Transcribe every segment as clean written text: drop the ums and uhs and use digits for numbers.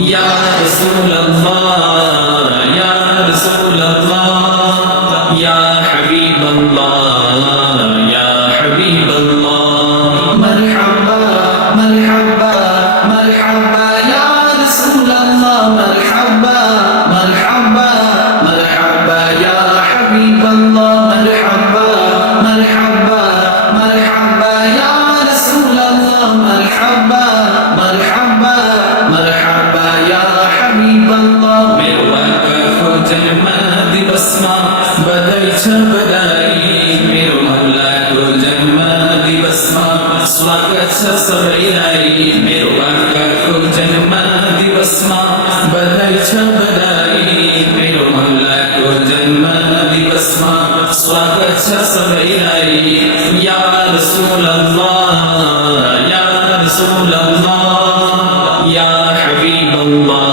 या रसूल अल्लाह या रसूल अल्लाह या हबीब अल्लाह या हबीब अल्लाह मरहबा मरहबा मरहबा या रसूल अल्लाह मरहबा मरहबा मरहबा या हबीब अल्लाह मरहबा मरहबा मरहबा या रसूल अल्लाह मरहबा मरहबा मरहबा या हबीब अल्लाह मेरो आका को जन्मा दिवस मा बधाई छ बधाई मेरो मौला को जन्मा दिवस मा स्वागत छ सबैलाई मेरो आका को जन्मा दिवस मा बधाई छ बधाई मेरो मौला को जन्मा दिवस मा स्वागत छ सबैलाई या रसूल अल्लाह या रसूल अल्लाह या हबीब अल्लाह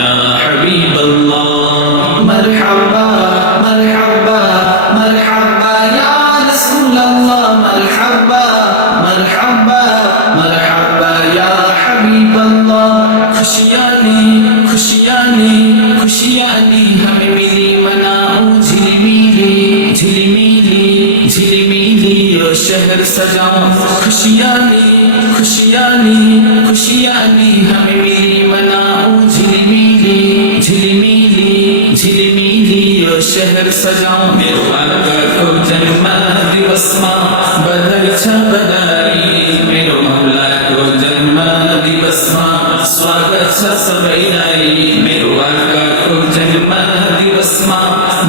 या हबीब अल्लाह मरहबा मरहबा मरहबा या रसूल अल्लाह मरहबा मरहबा मरहबा या हबीब अल्लाह खुशियाँ नी हमें मिली मनाओ झिलमिली झिलमिली झिलमिली ओ शहर सजाओ खुशियाँ नी हमें मिली मनाओ झिलमिली झिलमिली झिलमिली ओ शहर सजाओ मेरो आका को जन्मा दिवस मा बधाई छ बधाई मेरो मौला को जन्मा दिवस मा स्वागत छ सबैलाई मेरो आका को जन्मा दिवस मा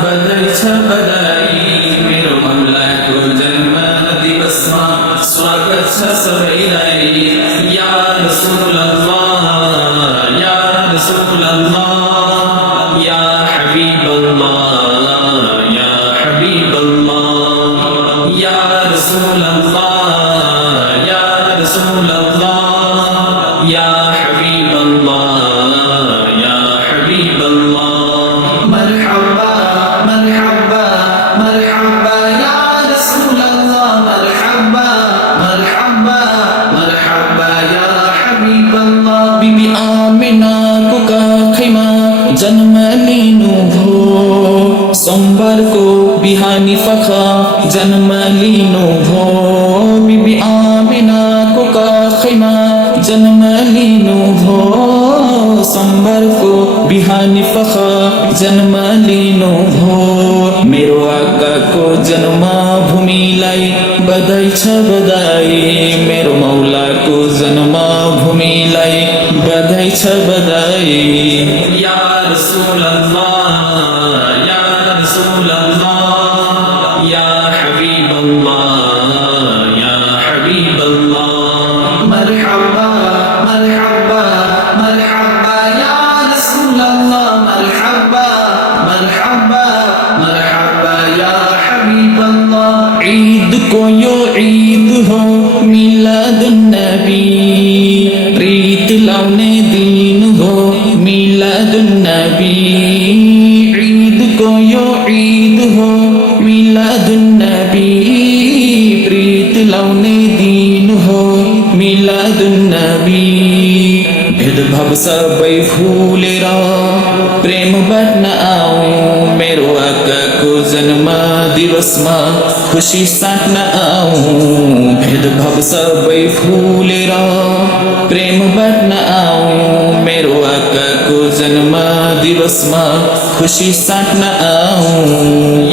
बधाई छ बधाई मेरो मौला को जन्मा दिवस मा स्वागत छ सबैलाई या रसूल अल्लाह या रसूल अल्लाह या हबीब अल्लाह या हबीब अल्लाह या रसूल अल्लाह या रसूल अल्लाह या हबीब अल्लाह या हबीब अल्लाह मरहबा मरहबा मरहबा या रसूल अल्लाह मरहबा मरहबा मरहबा या हबीब अल्लाह बीबी आमिना को का खैमा जन्म लिनु भो सोमबार को बिहानी फखा जन्म लिनु भो बीबी आमिना को का खैमा जन्म लिनु भो सोमबार को बिहानी फखा जन्म लिनु भो मेरो आका को जन्म भूमिलाई बधाई छ बधाई मेरो मौला को जन्म भूमिलाई बधाई छ बधाई या रसूल अल्लाह या रसूल अल्लाह या हबीब अल्लाह या हबीब अल्लाह मरहबा मरहबा मरहबा या रसूल अल्लाह मरहबा मरहबा मरहबा या हबीब अल्लाह ईद को यो ईद हो मिलादुन नबी प्रीत लाउने दिन हो मिलादुन नबी ईद को यो ईद हो मिलादुन नबी प्रीत लाउने दिन हो मिलादुन नबी भेदभाव सबै भुलेर प्रेम बाँड्न आऊ मेरो आका को जन्म दिवसमा खुसी साट्न आऊ भेदभाव सबै भुलेर प्रेम बाँड्न आऊ मेरो आका को जन्म दिवसमा खुसी साट्न आऊ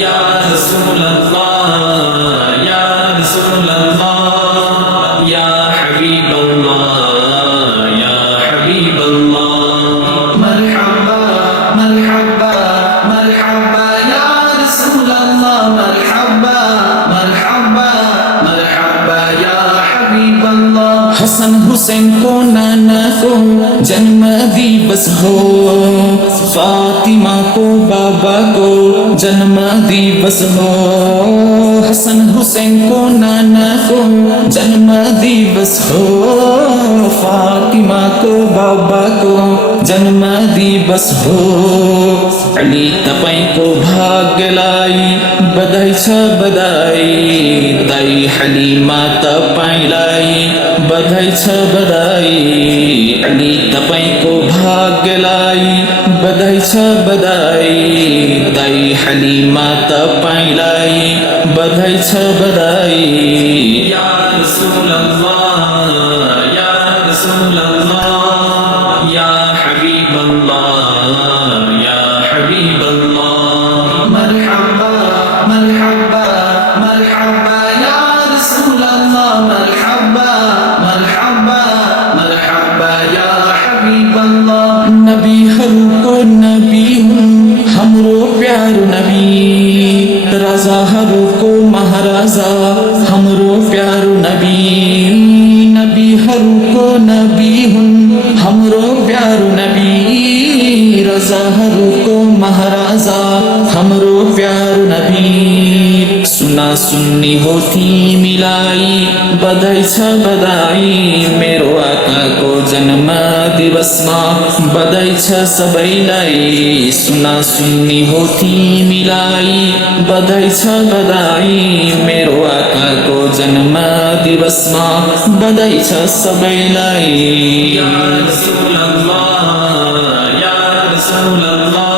या रसूल अल्लाह या रसूल अल्लाह या हबीब अल्लाह या हबीब अल्लाह मरहबा मरहबा मरहबा या रसूल अल्लाह मरहबा मरहबा मरहबा या हबीब अल्लाह हसन हुसैन को नाना को जन्म दिवस हो फातिमा को बाबा को जन्म दिवस हो हसन हुसैन को नाना को जन्म दिवस हो फातिमा को बाबा को जन्म दिवस हो अली तपाईको भाग्यलाई बधाई छ बधाई दाई हलिमा तपाईलाई बधाई छ बधाई अली तपाईको गेलाई बधाई छ बधाई दाई हलीमा त पाइलाई बधाई छ बधाई या रसूल अल्लाह या रसूल अल्लाह या हबीब अल्लाह या हबीब अल्लाह मरहबा मरहबा मरहबा या रसूल अल्लाह मरहबा मरहबा मरहबा या हबीब अल्लाह नबी हरूको नबी हमरो प्यारो नबी राजा हरूको महाराजा हमरो प्यारो नबी नबी हरूको नबी हमरो प्यारो नबी राजा हरूको महाराजा हमरो प्यारो नबी सुना सुन्नी होती मिलाई बधाई छ बधाई मेरो आकाको जन्म दिवसमा बधाई छ सबैलाई सुना सुन्नी होती मिलाई बधाई छ बधाई मेरो आकाको जन्म दिवसमा बधाई छ सबैलाई या रसूल अल्लाह या रसूल अल्लाह